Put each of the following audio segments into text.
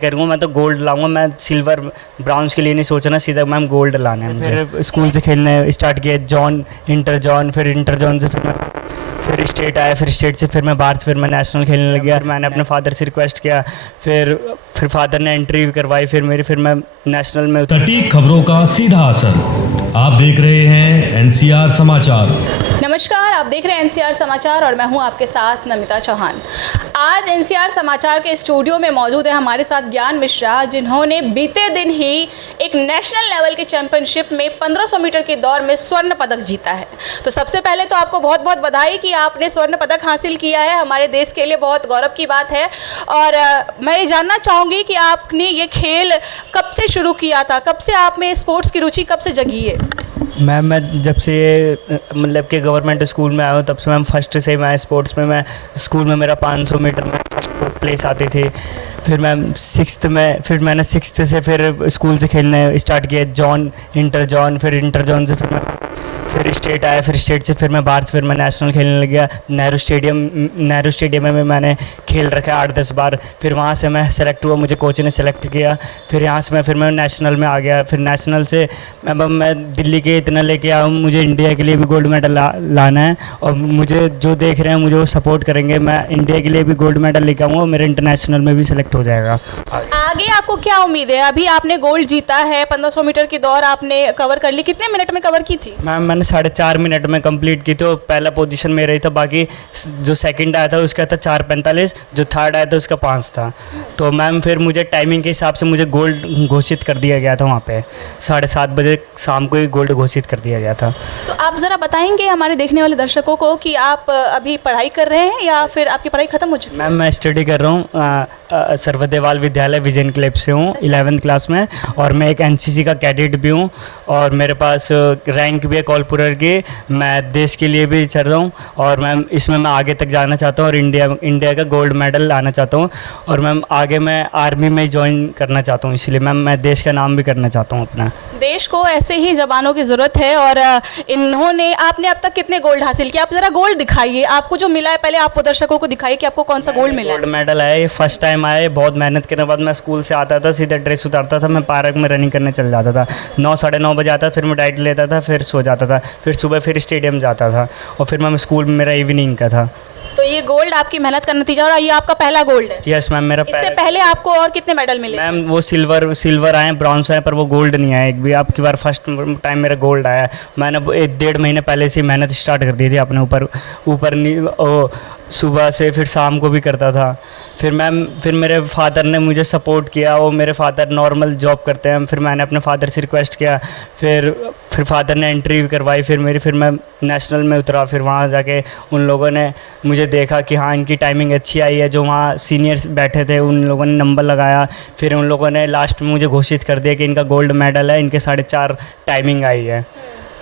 करूँगा। मैं तो गोल्ड लाऊंगा, मैं सिल्वर ब्राउन्स के लिए नहीं सोचना, सीधा मैम गोल्ड लाना है मुझे। फिर स्कूल से खेलने स्टार्ट किया, जॉन, इंटर जॉन, फिर इंटर जॉन से फिर स्टेट आया, फिर स्टेट से फिर मैं बाहर से फिर मैं नेशनल खेलने लग गया। फिर मैंने अपने फादर से रिक्वेस्ट किया, फिर फादर ने एंट्री करवाई, फिर मैं नेशनल में सटीक खबरों का सीधा असर। आप देख रहे हैं एनसीआर समाचार। नमस्कार, आप देख रहे हैं एनसीआर समाचार और मैं हूं आपके साथ नमिता चौहान। आज एनसीआर समाचार के स्टूडियो में मौजूद है हमारे साथ ज्ञान मिश्रा, जिन्होंने बीते दिन ही एक नेशनल लेवल की चैंपियनशिप में 1500 मीटर की दौड़ में स्वर्ण पदक जीता है। तो सबसे पहले तो आपको बहुत बहुत बधाई कि आपने स्वर्ण पदक हासिल किया है, हमारे देश के लिए बहुत गौरव की बात है। और मैं ये जानना चाहूँगी कि आपने ये खेल कब से शुरू किया था, कब से आप में स्पोर्ट्स की रुचि कब से जगी है? मैम मैं जब से मतलब कि गवर्नमेंट स्कूल में आया हूँ तब से मैम फर्स्ट से मैं स्पोर्ट्स में, मैं स्कूल में मेरा 500 मीटर में फर्स्ट प्लेस आती थी। फिर मैम मैंने सिक्स्थ से फिर स्कूल से खेलने स्टार्ट किया, जॉन, इंटर जॉन, फिर इंटर जॉन से फिर स्टेट आया, फिर स्टेट से फिर मैं बाहर से फिर मैं नेशनल खेलने लग गया। नेहरू स्टेडियम में मैंने खेल रखा 8-10 बार। फिर वहाँ से मैं सेलेक्ट हुआ, मुझे कोच ने सेलेक्ट किया। फिर यहाँ से फिर मैं नेशनल में आ गया। फिर नेशनल से मैं दिल्ली के इतना लेके आया हूँ, मुझे इंडिया के लिए भी गोल्ड मेडल लाना है और मुझे जो देख रहे हैं मुझे वो सपोर्ट करेंगे। मैं इंडिया के लिए भी गोल्ड मेडल लेके आऊँगा और मेरे इंटरनेशनल में भी सेलेक्ट हो जाएगा। आगे आपको क्या उम्मीद है? अभी आपने गोल्ड जीता है, 1500 मीटर की दौड़ आपने कवर कर ली, कितने मिनट में कवर की थी? मैम मैंने 4.5 मिनट में कंप्लीट की थी और पहला पोजीशन में रही था। बाकी जो सेकंड आया था उसका था 4:45, जो थर्ड आया था उसका 5 था। तो मैम फिर मुझे टाइमिंग के हिसाब से मुझे गोल्ड घोषित कर दिया गया था। वहाँ पे 7:30 बजे शाम को ही गोल्ड घोषित कर दिया गया था। तो आप ज़रा बताएंगे हमारे देखने वाले दर्शकों को कि आप अभी पढ़ाई कर रहे हैं या फिर आपकी पढ़ाई ख़त्म हो चुकी है? मैम मैं स्टडी कर रहा हूँ, सर्वदेवाल विद्यालय विजन क्लब से हूँ 11th क्लास में, और मैं एक एनसीसी का कैडेट भी हूँ और मेरे पास रैंक भी है कॉलपुरर की। मैं देश के लिए भी चल रहा हूँ और मैम इसमें मैं आगे तक जाना चाहता हूँ और इंडिया का गोल्ड मेडल लाना चाहता हूँ। और मैम आगे मैं आर्मी में ज्वाइन करना चाहता हूँ, इसलिए मैम मैं देश का नाम भी करना चाहता हूँ अपना। देश को ऐसे ही जवानों की ज़रूरत है। और आपने अब तक कितने गोल्ड हासिल किए? आप ज़रा गोल्ड दिखाइए, आपको जो मिला है पहले आप वो दर्शकों को दिखाइए कि आपको कौन सा गोल्ड मिला है। गोल्ड मेडल आया, ये फर्स्ट टाइम आया। बहुत मेहनत करने के बाद मैं स्कूल से आता था, सीधा ड्रेस उतारता था, मैं पार्क में रनिंग करने चल जाता था। 9-9:30 बजे आता, फिर मैं डाइट लेता था, फिर सो जाता था, फिर सुबह फिर स्टेडियम जाता था और फिर मैं स्कूल में मेरा इवनिंग का था। तो ये गोल्ड आपकी मेहनत का नतीजा और ये आपका पहला गोल्ड है? यस मैम, मेरा इससे पहले आपको और कितने मेडल मिले? मैम वो सिल्वर आए, ब्रॉन्ज आए, पर वो गोल्ड नहीं आया एक भी। आपकी बार फर्स्ट टाइम मेरा गोल्ड आया। मैंने 1-1.5 महीने पहले से मेहनत स्टार्ट कर दी थी अपने ऊपर सुबह से फिर शाम को भी करता था। फिर मेरे फादर ने मुझे सपोर्ट किया, वो मेरे फादर नॉर्मल जॉब करते हैं। फिर मैंने अपने फादर से रिक्वेस्ट किया, फिर फादर ने एंट्री करवाई, फिर मैं नेशनल में उतरा। फिर वहाँ जाके उन लोगों ने मुझे देखा कि हाँ इनकी टाइमिंग अच्छी आई है, जो वहाँ सीनियर्स बैठे थे उन लोगों ने नंबर लगाया। फिर उन लोगों ने लास्ट में मुझे घोषित कर दिया कि इनका गोल्ड मेडल है, इनके 4.5 टाइमिंग आई है।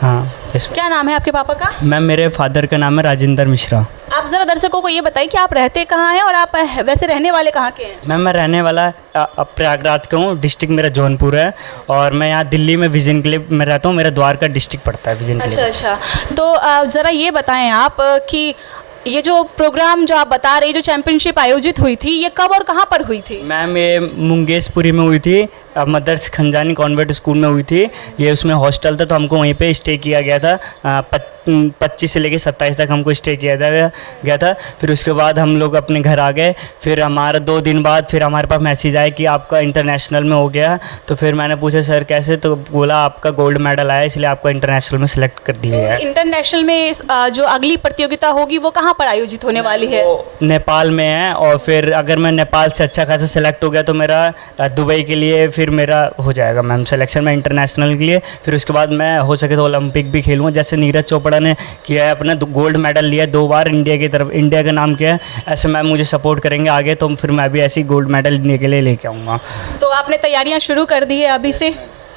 हाँ, क्या नाम है आपके पापा का? मैम मेरे फादर का नाम है राजेंद्र मिश्रा। आप ज़रा दर्शकों को ये बताइए कि आप रहते कहाँ हैं और आप वैसे रहने वाले कहाँ के हैं? मैम मैं रहने वाला प्रयागराज का हूँ, डिस्ट्रिक्ट मेरा जौनपुर है और मैं यहाँ दिल्ली में विजन क्लब में रहता हूँ। मेरा द्वारका डिस्ट्रिक्ट पड़ता है विजन क्लब। अच्छा, तो ज़रा ये बताएं आप कि ये जो प्रोग्राम जो आप बता रहे, जो चैंपियनशिप आयोजित हुई थी, ये कब और कहाँ पर हुई थी? मैम ये मुंगेशपुरी में हुई थी, मदर्स खंजानी कॉन्वेंट स्कूल में हुई थी। ये उसमें हॉस्टल था तो हमको वहीं पे स्टे किया गया था। 25 से लेकर 27 तक हमको स्टे किया गया था। फिर उसके बाद हम लोग अपने घर आ गए। फिर हमारा 2 दिन बाद फिर हमारे पास मैसेज आया कि आपका इंटरनेशनल में हो गया। तो फिर मैंने पूछा सर कैसे, तो बोला आपका गोल्ड मेडल आया इसलिए आपको इंटरनेशनल में सेलेक्ट कर दिया गया है। इंटरनेशनल में जो अगली प्रतियोगिता होगी वो कहाँ पर आयोजित होने वाली है? नेपाल में है और फिर अगर मैं नेपाल से अच्छा खासा सेलेक्ट हो गया तो मेरा दुबई के लिए फिर मेरा हो जाएगा मैम सिलेक्शन में इंटरनेशनल के लिए। फिर उसके बाद मैं हो सके तो ओलंपिक भी खेलूँगा, जैसे नीरज चोपड़ा ने किया है, अपने गोल्ड मेडल लिया है 2 बार इंडिया की तरफ, इंडिया का नाम किया है। ऐसे मैम मुझे सपोर्ट करेंगे आगे तो फिर मैं भी ऐसी गोल्ड मेडल इंडिया के लिए लेके आऊँगा। तो आपने तैयारियाँ शुरू कर दी है अभी से?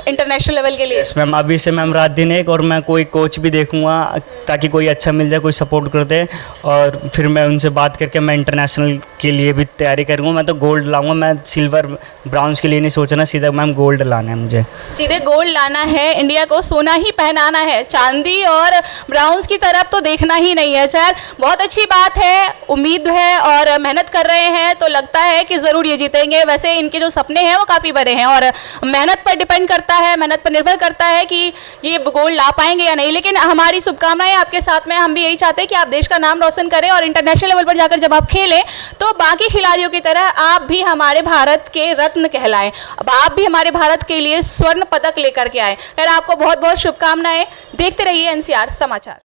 इंटरनेशनल लेवल के लिए? यस मैम, अभी से मैम रात दिन एक, और मैं कोई कोच भी देखूंगा ताकि कोई अच्छा मिल जाए, कोई सपोर्ट कर दे, और फिर मैं उनसे बात करके मैं इंटरनेशनल के लिए भी तैयारी करूँगा। मैं तो गोल्ड लाऊंगा, मैं सिल्वर ब्राउन्स के लिए नहीं सोचना, सीधा मैम गोल्ड लाना है मुझे। सीधे गोल्ड लाना है, इंडिया को सोना ही पहनाना है, चांदी और ब्राउन्स की तरफ तो देखना ही नहीं है। सर बहुत अच्छी बात है, उम्मीद है और मेहनत कर रहे हैं तो लगता है कि ज़रूर ये जीतेंगे। वैसे इनके जो सपने हैं वो काफ़ी बड़े हैं और मेहनत पर डिपेंड करता है, मेहनत पर निर्भर करता है कि ये गोल्ड ला पाएंगे या नहीं। लेकिन हमारी शुभकामनाएं आपके साथ में, हम भी यही चाहते हैं कि आप देश का नाम रोशन करें और इंटरनेशनल लेवल पर जाकर जब आप खेलें तो बाकी खिलाड़ियों की तरह आप भी हमारे भारत के रत्न कहलाएं, अब आप भी हमारे भारत के लिए स्वर्ण पदक लेकर के आए। खैर आपको बहुत बहुत शुभकामनाएं। देखते रहिए NCR समाचार।